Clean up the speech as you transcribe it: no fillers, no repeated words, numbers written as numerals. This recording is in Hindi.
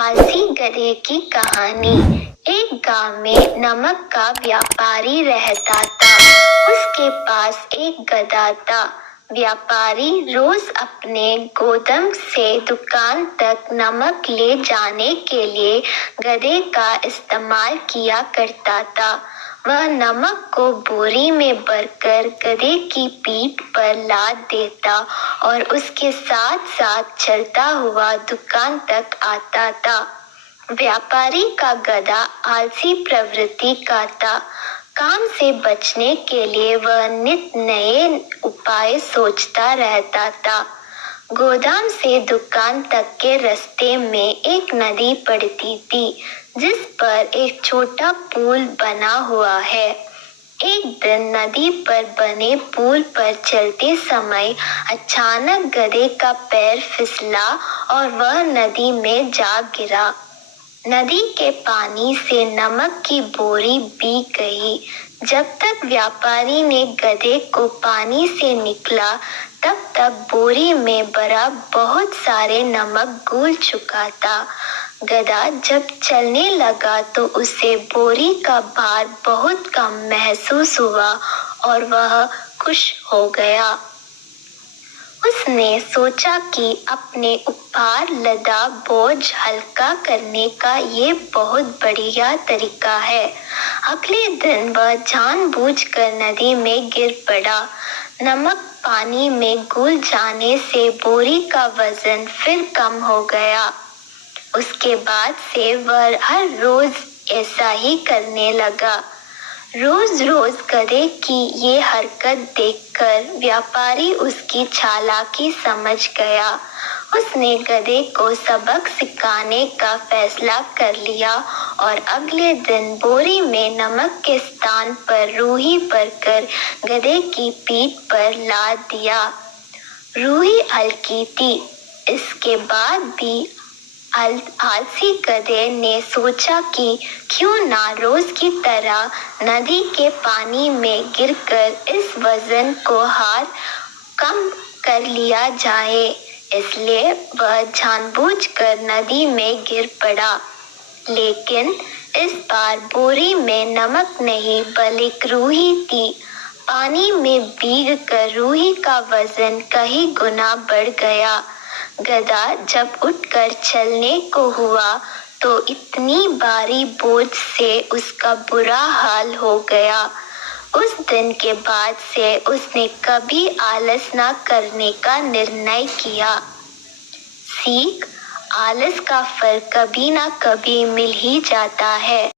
आलसी गधे की कहानी। एक गांव में नमक का व्यापारी रहता था। उसके पास एक गधा था। व्यापारी रोज अपने गोदाम से दुकान तक नमक ले जाने के लिए गधे का इस्तेमाल किया करता था। वह नमक को बोरी में भरकर गधे की पीठ पर लाद देता और उसके साथ साथ चलता हुआ दुकान तक आता था। व्यापारी का गधा आलसी प्रवृत्ति का था। काम से बचने के लिए वह नित नए उपाय सोचता रहता था। गोदाम से दुकान तक के रास्ते में एक नदी पड़ती थी, जिस पर एक छोटा पुल बना हुआ है। एक दिन नदी पर बने पुल पर चलते समय अचानक गधे का पैर फिसला और वह नदी में जा गिरा। नदी के पानी से नमक की बोरी भीग गई। जब तक व्यापारी ने गधे को पानी से निकला, तब तक बोरी में भरा बहुत सारे नमक घुल चुका था। गधा जब चलने लगा तो उसे बोरी का भार बहुत कम महसूस हुआ और वह खुश हो गया। उसने सोचा कि अपने ऊपर लदा बोझ हल्का करने का ये बहुत बढ़िया तरीका है। अगले दिन वह जानबूझकर नदी में गिर पड़ा। नमक पानी में घुल जाने से बोरी का वजन फिर कम हो गया। उसके बाद से वह हर रोज ऐसा ही करने लगा। रोज रोज गधे की ये हरकत देखकर व्यापारी उसकी चालाकी समझ गया। उसने गधे को सबक सिखाने का फैसला कर लिया और अगले दिन बोरी में नमक के स्थान पर रूही भरकर गधे की पीठ पर लाद दिया। रूही हल्की थी। इसके बाद भी आलसी गधे ने सोचा कि क्यों ना रोज की तरह नदी के पानी में गिरकर इस वजन को हार कम कर लिया जाए। इसलिए वह जानबूझकर नदी में गिर पड़ा। लेकिन इस बार बोरी में नमक नहीं बल्कि रूही थी। पानी में भीगकर रूही का वजन कई गुना बढ़ गया। गधा जब उठकर चलने को हुआ तो इतनी भारी बोझ से उसका बुरा हाल हो गया। उस दिन के बाद से उसने कभी आलस न करने का निर्णय किया। सीख: आलस का फल कभी ना कभी मिल ही जाता है।